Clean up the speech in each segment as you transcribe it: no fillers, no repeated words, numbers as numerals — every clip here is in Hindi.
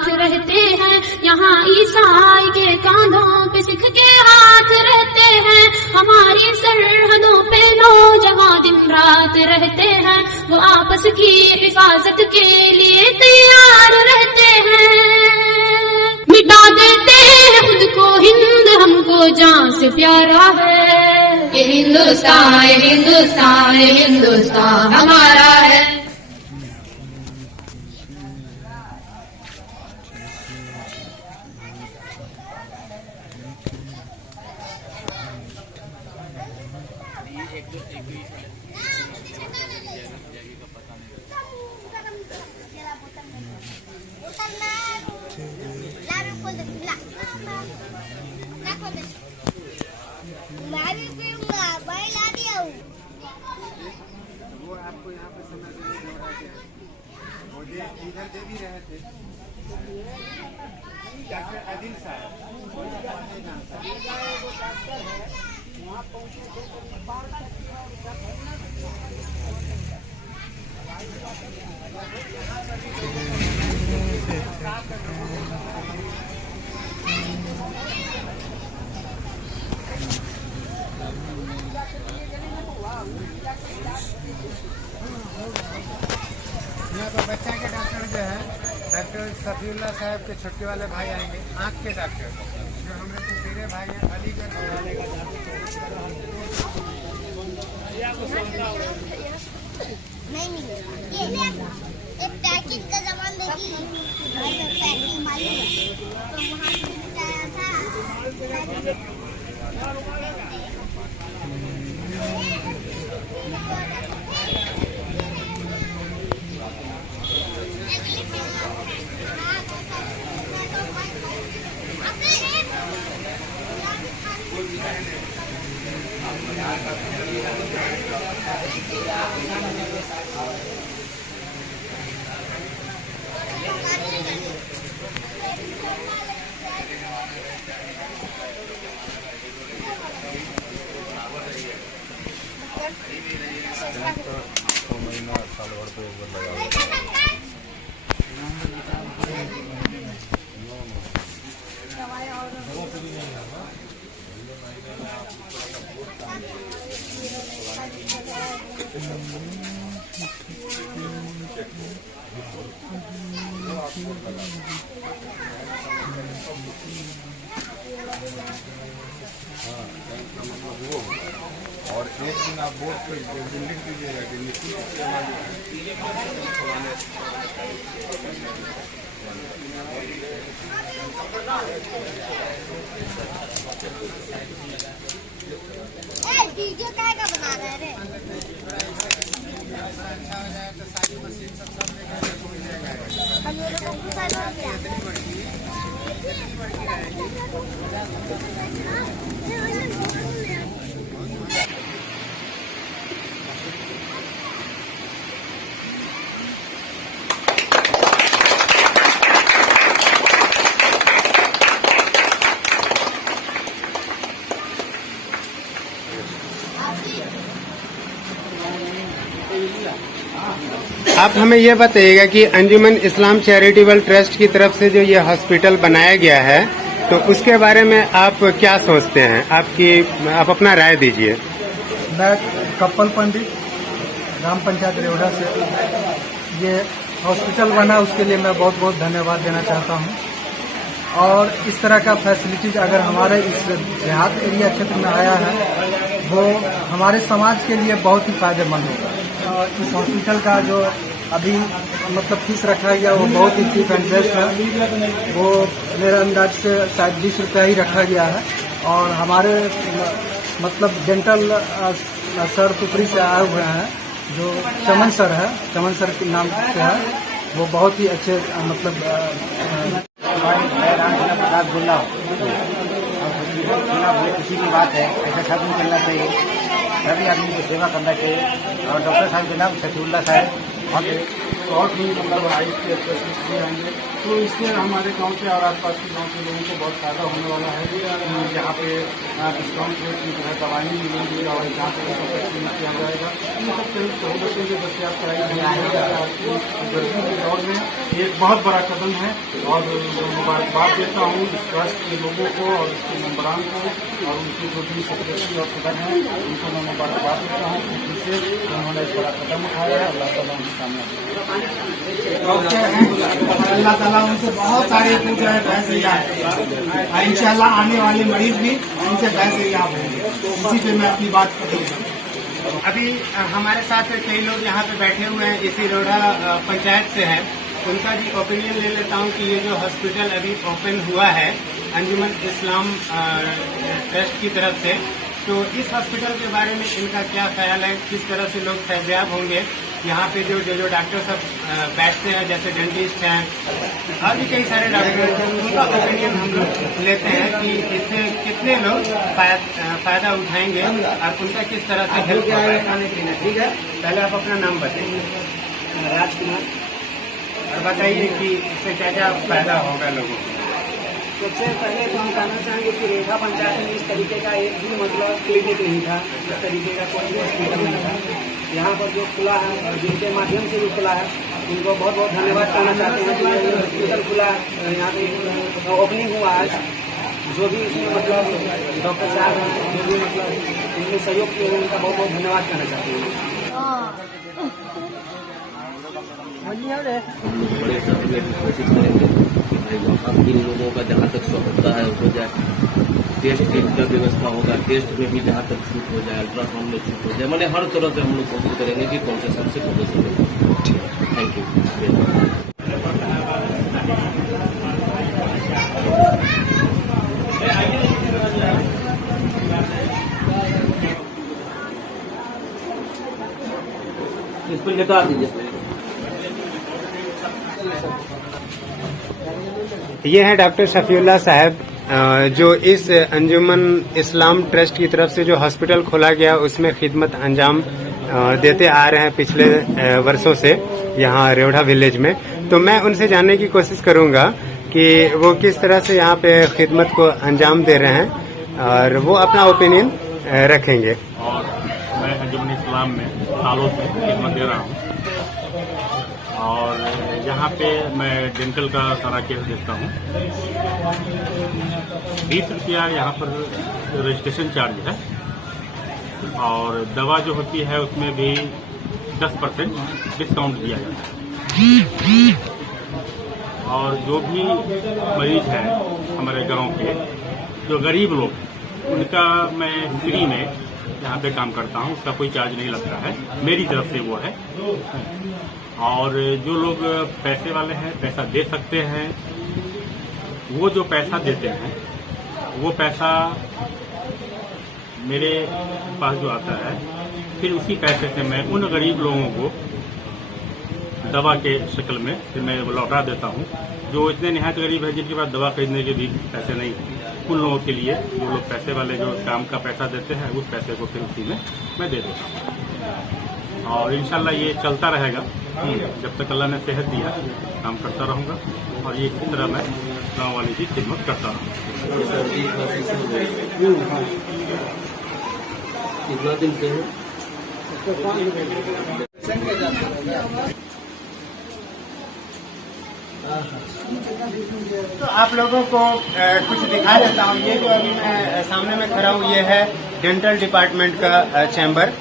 साथ रहते हैं। यहाँ ईसाई के कांधों पे सिख के हाथ रहते हैं। हमारी सरहदों पे नौजवान दिन रात रहते हैं। वो आपस की हिफाजत के लिए तैयार रहते हैं। मिटा देते हैं खुद को हिंद, हमको जान से प्यारा है। ये हिंदुस्तान, ये हिंदुस्तान, ये हिंदुस्तान हमारा है। मैं भी पीऊंगा, भाई ला दिया हूँ। वो आपको यहाँ पे समय देने हो रहा है, मुझे इधर दे भी रहे थे डॉक्टर आदिल साहब, वहाँ पहुँचे यहाँ पर बच्चा के डॉक्टर जो है डॉक्टर सफीउल्लाह साहब के छुट्टी वाले भाई आएंगे, आँख के डॉक्टर जो हमारे पिछले भाई हैं अलीगढ़ नहीं मिलेगा। ये पैकिंग का सामान देगी, पैकिंग मालूम है तो वहाँ से बताया था। और एक दिन आप बोर्ड पे बिल्डिंग दीजिएगा कि निश्चित डीजे काय का बना रहे रे? हम लोग को गुस्सा हो गया। आप हमें ये बताइएगा कि अंजुमन इस्लाम चैरिटेबल ट्रस्ट की तरफ से जो ये हॉस्पिटल बनाया गया है तो उसके बारे में आप क्या सोचते हैं? आप अपना राय दीजिए। मैं कप्पल पंडित ग्राम पंचायत रेवड़ा से ये हॉस्पिटल बना उसके लिए मैं बहुत बहुत धन्यवाद देना चाहता हूँ। और इस तरह का फैसिलिटीज अगर हमारे इस देहात एरिया क्षेत्र में आया है वो हमारे समाज के लिए बहुत ही फायदेमंद होगा। और इस हॉस्पिटल का जो अभी मतलब फीस रखा गया वो बहुत ही चीप एंड बेस्ट है। वो मेरे अंदाज से शायद 20 रुपया ही रखा गया है। और हमारे मतलब डेंटल सर पुपरी से आए हुए हैं जो चमन सर है, चमन सर के नाम से है, वो बहुत ही अच्छे मतलब प्रसाद बोल रहा हूँ। बहुत खुशी की बात है, ऐसा सब नहीं करना चाहिए, सभी आदमी को सेवा करना चाहिए। और डॉक्टर साहब के नाम सफीउल्लाह साहब तो और भी मतलब आइज के स्पेशलिस्ट भी आएंगे। तो इससे हमारे गांव के और आसपास के गांव के लोगों को बहुत फायदा होने वाला है। यहाँ पे डिस्काउंट रेट की जो है दवाई मिलेंगी और जहाँ पे वैक्सीन किया जाएगा। इन सब सहूलतें जो दस्तियाब कराई गई गर्मी के दौर में एक बहुत बड़ा कदम है और मुबारकबाद देता हूँ इस ट्रस्ट के लोगों को और इसके मेम्बरान को और उनके जो भी सेक्रेटरी और सदर हैं उनको मैं मुबारकबाद देता हूँ। जिससे उन्होंने एक बड़ा कदम उठाया है। अल्लाह ताला उनकी कामयाबी। डॉक्टर हैं, अल्लाह ताला उनसे बहुत सारे जो है बहस इंशाल्लाह आने वाले मरीज भी उनसे बहस होंगे। इसी पे मैं अपनी बात करूँगा। अभी हमारे साथ कई लोग यहाँ पे बैठे हुए हैं, इसी रोड़ा पंचायत से हैं। उनका भी ओपिनियन ले लेता हूँ कि ये जो हॉस्पिटल अभी ओपन हुआ है अंजुमन इस्लाम ट्रस्ट की तरफ से, तो इस हॉस्पिटल के बारे में इनका क्या ख्याल है, किस तरह से लोग फैज़याब होंगे। यहाँ पे जो डॉक्टर सब बैठते हैं, जैसे डेंटिस्ट हैं और भी कई सारे डॉक्टर हैं, उनका ओपिनियन हम लोग लेते हैं कि इससे कितने लोग फायदा उठाएंगे और उनका किस तरह से हेल्प होगा खाने पीने। ठीक है, पहले आप अपना नाम बताइए। राजकुमार। और बताइए कि इससे क्या क्या फायदा होगा लोगों को। सबसे पहले तो हम कहना चाहेंगे कि रेखा पंचायत में इस तरीके का एक भी मतलब क्लिनिक नहीं था, इस तरीके का कोई भी हॉस्पिटल नहीं था। यहाँ पर जो खुला है और जिनके माध्यम से भी खुला है उनको बहुत बहुत धन्यवाद कहना चाहते हैं कि ये हॉस्पिटल खुला, यहाँ पे ओपनिंग हुआ आज। जो भी इसमें मतलब डॉक्टर साहब हैं, जो भी मतलब इनमें सहयोग किए हैं, उनका बहुत बहुत धन्यवाद कहना चाहते हैं। बड़े सर्वे की कोशिश करेंगे कि भाई वहाँ भी लोगों का जहाँ तक होता है हो जाए। टेस्ट की का व्यवस्था होगा, टेस्ट में भी जहाँ तक छूट हो जाए, अल्ट्रासाउंड में छूट हो जाए, मैंने हर तरह से हम लोग कोशिश करेंगे कि कंसेशन से कंसेशन। Thank you. इस पर निकाल दीजिए। ये हैं डॉक्टर शफीउल्लाह साहब, जो इस अंजुमन इस्लाम ट्रस्ट की तरफ से जो हॉस्पिटल खोला गया उसमें खिदमत अंजाम देते आ रहे हैं पिछले वर्षों से यहाँ रेवढ़ा विलेज में। तो मैं उनसे जानने की कोशिश करूंगा कि वो किस तरह से यहाँ पे खिदमत को अंजाम दे रहे हैं और वो अपना ओपिनियन रखेंगे। और मैं अंजुमन इस्लाम में सालों से खिदमत दे रहा हूँ और यहाँ पे मैं डेंटल का सारा केस देखता हूँ। 20 रुपया यहाँ पर रजिस्ट्रेशन चार्ज है और दवा जो होती है उसमें भी 10% डिस्काउंट दिया जाता है। और जो भी मरीज है हमारे गांव के, जो गरीब लोग, उनका मैं फ्री में यहाँ पे काम करता हूँ, उसका कोई चार्ज नहीं लगता है, मेरी तरफ से वो है। और जो लोग पैसे वाले हैं, पैसा दे सकते हैं, वो जो पैसा देते हैं वो पैसा मेरे पास जो आता है, फिर उसी पैसे से मैं उन गरीब लोगों को दवा के शक्ल में फिर मैं लौटा देता हूँ। जो इतने निहायत गरीब है जिनके पास दवा खरीदने के भी पैसे नहीं, उन लोगों के लिए जो लोग पैसे वाले जो काम का पैसा देते हैं उस पैसे को फिर उसी में मैं दे देता हूँ। और इंशाल्लाह ये चलता रहेगा जब तक अल्लाह ने सेहत दिया, काम करता रहूँगा और ये इसी तरह मैं गाँव वाले की खिदमत करता रहूँगा। कितना दिन से है? तो आप लोगों को कुछ दिखा देता हूँ। ये जो अभी मैं सामने में खड़ा हूँ ये है डेंटल डिपार्टमेंट का चैम्बर,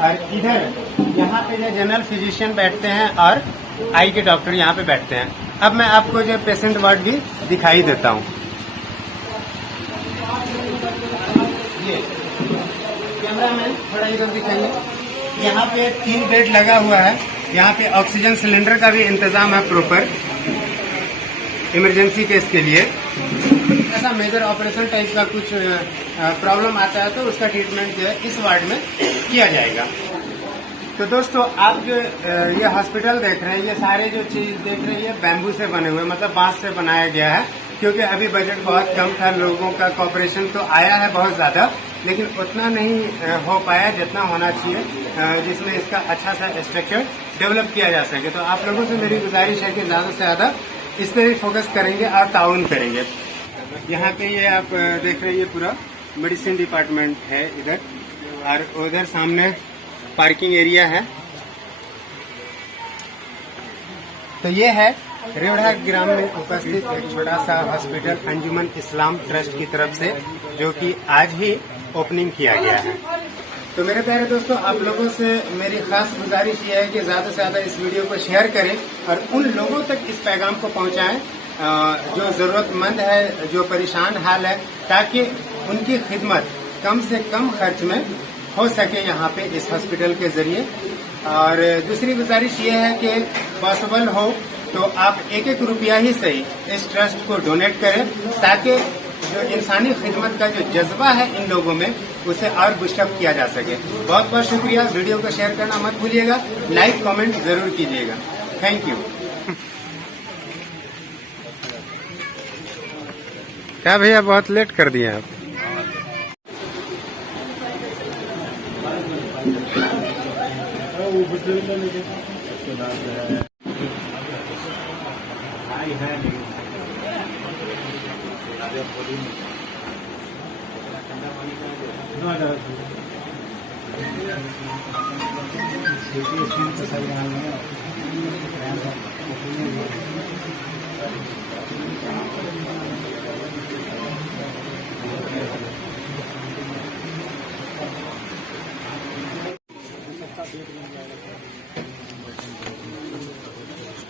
और इधर यहाँ पे जो जनरल फिजिशियन बैठते हैं और आई के डॉक्टर यहाँ पे बैठते हैं। अब मैं आपको जो पेशेंट वार्ड भी दिखाई देता हूँ। ये कैमरा मैन थोड़ा इधर दिखाइए। यहाँ पे 3 बेड लगा हुआ है। यहाँ पे ऑक्सीजन सिलेंडर का भी इंतजाम है प्रॉपर, इमरजेंसी केस के लिए। ऐसा मेजर ऑपरेशन टाइप का कुछ प्रॉब्लम आता है तो उसका ट्रीटमेंट जो है इस वार्ड में किया जाएगा। तो दोस्तों, आप जो ये हॉस्पिटल देख रहे हैं, ये सारे जो चीज देख रहे हैं ये बैम्बू से बने हुए, मतलब बांस से बनाया गया है, क्योंकि अभी बजट बहुत कम था। लोगों का कॉपरेशन तो आया है बहुत ज्यादा, लेकिन उतना नहीं हो पाया जितना होना चाहिए, जिसमें इसका अच्छा सा स्ट्रक्चर डेवलप किया जा सके। तो आप लोगों से मेरी गुजारिश है कि ज़्यादा से ज़्यादा इस पर भी फोकस करेंगे और ताउन करेंगे। यहाँ पे ये आप देख रहे हैं, ये पूरा मेडिसिन डिपार्टमेंट है इधर, और उधर सामने पार्किंग एरिया है। तो ये है रेवढ़ा ग्राम में उपस्थित एक छोटा सा हॉस्पिटल अंजुमन इस्लाम ट्रस्ट की तरफ से, जो कि आज ही ओपनिंग किया गया है। तो मेरे प्यारे दोस्तों, आप लोगों से मेरी खास गुजारिश ये है कि ज्यादा से ज्यादा इस वीडियो को शेयर करें और उन लोगों तक इस पैगाम को पहुंचाएं जो जरूरतमंद है, जो परेशान हाल है, ताकि उनकी खिदमत कम से कम खर्च में हो सके यहाँ पे इस हॉस्पिटल के जरिए। और दूसरी गुजारिश ये है कि पॉसिबल हो तो आप एक रुपया ही सही इस ट्रस्ट को डोनेट करें, ताकि जो इंसानी खिदमत का जो जज्बा है इन लोगों में, उसे और बूस्टअप किया जा सके। बहुत बहुत शुक्रिया। वीडियो को शेयर करना मत भूलिएगा, लाइक कमेंट जरूर कीजिएगा। Thank you. क्या भैया, बहुत लेट कर दिए आप।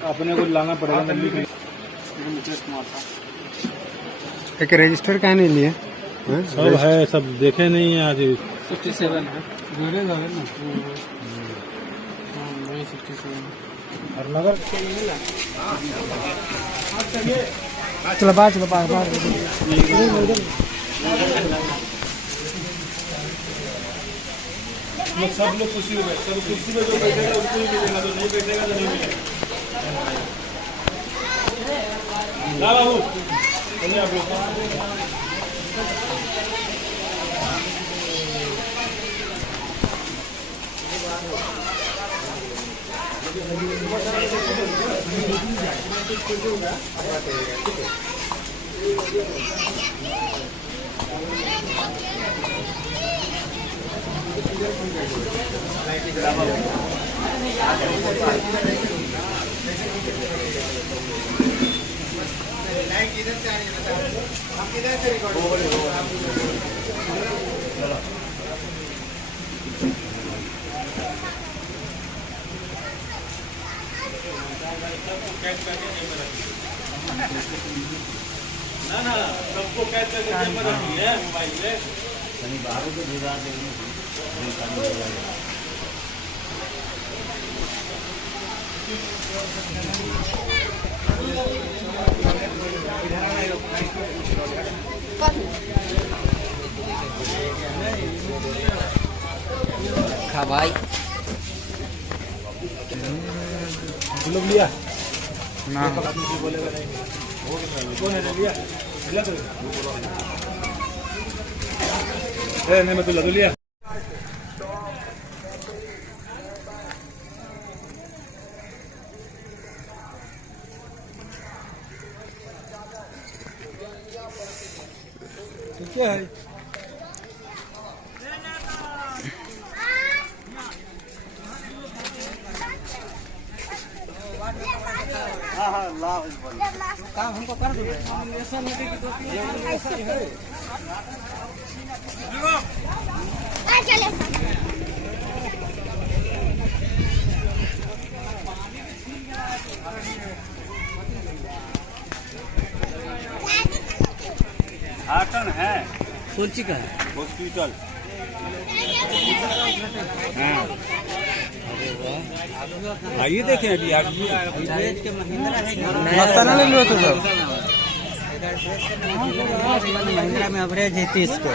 अपने को लाना पड़ेगा। एक रजिस्टर का नहीं लिए सब है, सब देखे नहीं है। आज 67 है। और नगर चलो बाहर, चलो बाहर। सब लोग खुशी हो गए, सब कुर्सी पे जो बैठेगा उसको ही मिलेगा, जो नहीं बैठेगा तो नहीं मिलेगा। बाबू चलिए आप लोग। ना सबको कैच करके जेब में रखी है मोबाइल से। कहीं बाहर को भेजा देंगे। खा भाई लोग लिया ना कौन है लिया नहीं मैं तो लगा लिया। क्या है काम हमको कर दो। आटन है कौन सी का है? हॉस्पिटल। आइए देखें अभी आप मसाला ले लो तो सब। महिंद्रा में एवरेज है 30 को।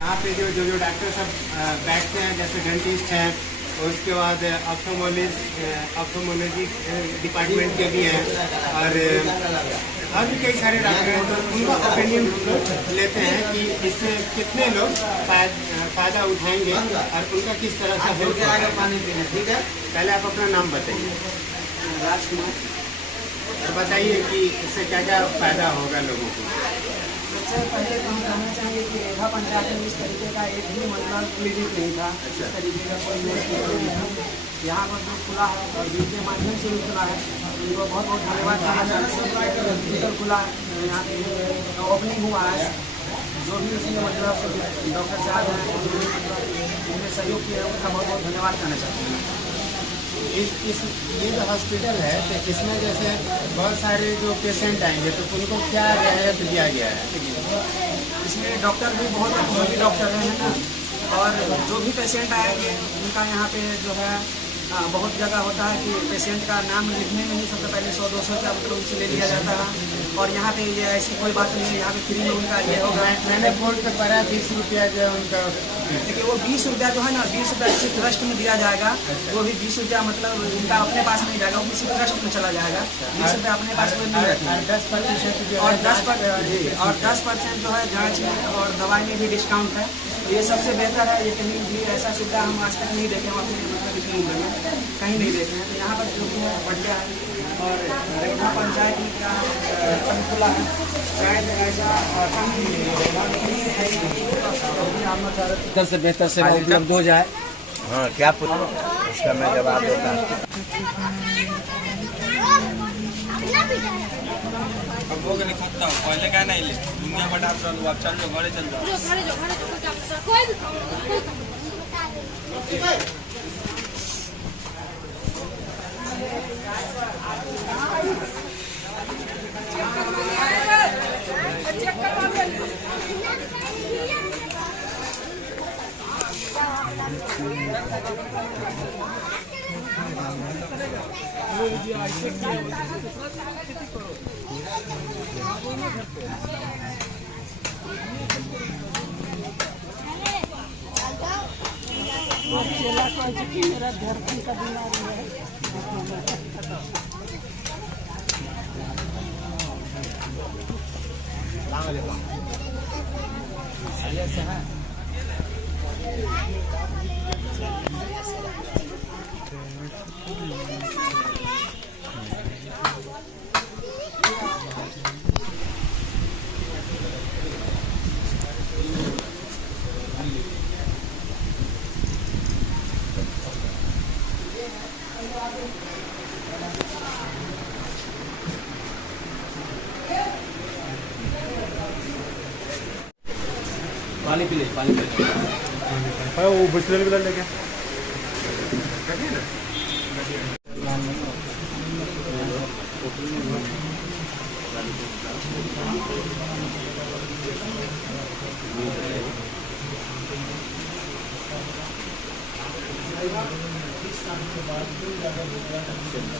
यहाँ पे जो डॉक्टर सब बैठते हैं, जैसे डेंटिस्ट हैं, उसके बाद ऑप्थोमोलॉजी डिपार्टमेंट के भी हैं और भी कई सारे डॉक्टर हैं। तो उनका ओपिनियन लेते हैं कि इससे कितने लोग फ़ायदा उठाएंगे और उनका किस तरह से हेल्प होगा। ठीक है, पहले आप अपना नाम बताइए। राजकुमार। और बताइए कि इससे क्या क्या फ़ायदा होगा लोगों को। सबसे पहले तो हम कहना चाहेंगे कि रेखा पंचायत में इस तरीके का एक भी मतलब क्लिनिक नहीं था। इस तरीके का कोई हॉस्पिटल नहीं था। यहाँ पर जो खुला है और जिनके माध्यम से भी खुला है, उनको बहुत बहुत धन्यवाद करना चाहते हैं। हॉस्पिटल खुला है, यहाँ पे ओपनिंग हुआ है। जो भी इसमें मतलब डॉक्टर साहब हैं, उन्हें सहयोग किया है, उनका बहुत बहुत धन्यवाद करना चाहते हैं। ये जो हॉस्पिटल है तो इसमें जैसे बहुत सारे जो पेशेंट आएंगे तो उनको क्या रियायत दिया गया है? इसमें डॉक्टर भी बहुत अनुभवी डॉक्टर हैं ना, और जो भी पेशेंट आएंगे उनका यहाँ पे जो है बहुत जगह होता है कि पेशेंट का नाम लिखने में ही सबसे पहले 100-200 रुपया मतलब उनसे ले लिया जाता है। और यहाँ पे ये ऐसी कोई बात नहीं है, यहाँ पे फ्री में उनका ये होगा। मैंने बोर्ड पे पढ़ा 20 रुपया जो है उनका, देखिए वो 20 रुपया जो है ना, 20 रुपया किसी ट्रस्ट में दिया जाएगा। वो भी 20 रुपया मतलब उनका अपने पास नहीं जाएगा, वो किसी ट्रस्ट में चला जाएगा। 20 रुपया अपने पास में नहीं रखेंगे। 10% और 10% जो है जाँच में और दवाई में भी डिस्काउंट है। तो ये सबसे बेहतर है। ये कहीं भी ऐसा सुविधा हम आज तक नहीं देखे, हम अपने मतलब इस उम्र में कहीं नहीं देखे हैं। तो यहाँ पर जो भी है बढ़िया है। और रेखा पंचायत में क्या खुला है, शायद ऐसा बेहतर से बेहतर सेवा उपलब्ध हो जाए। हाँ, क्या इसका मैं जवाब देता हूँ। अब वो नहीं खाता हूँ पहले क्या नहीं लिस्ट दुनिया बड़ा आप चल लो घरे चल जाओ। पानी पी ले, पानी पी ले। वो बिस्लरी वाला लेके Gracias.